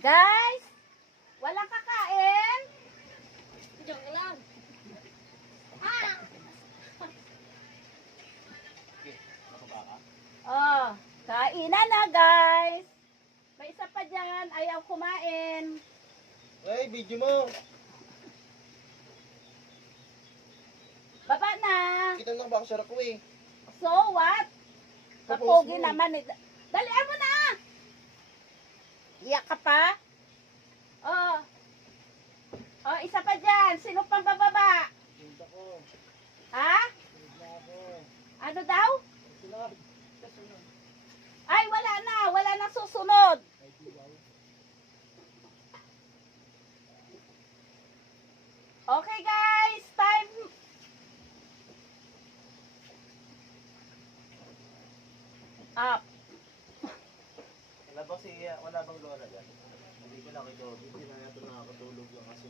Guys, walang kakain? Joke lang. Oh, kainan na guys. May isa pa dyan, ayaw kumain. Ay, video mo. Baba na. Kita na ba ang sarap ko eh. So what? Kapogi naman eh. Dalian mo na! Iyak ka pa? Oh. Oh, isa pa dyan. Sino pang bababa? Punta ko. Ha? Punta ako. Ano daw? Sunod. Kasunod. Ay, wala na. Wala na susunod. Okay guys, time. Up. Wala bang si, wala bang lola dyan? Hindi ko nakita. Hindi na natin nakakatulog yung kasi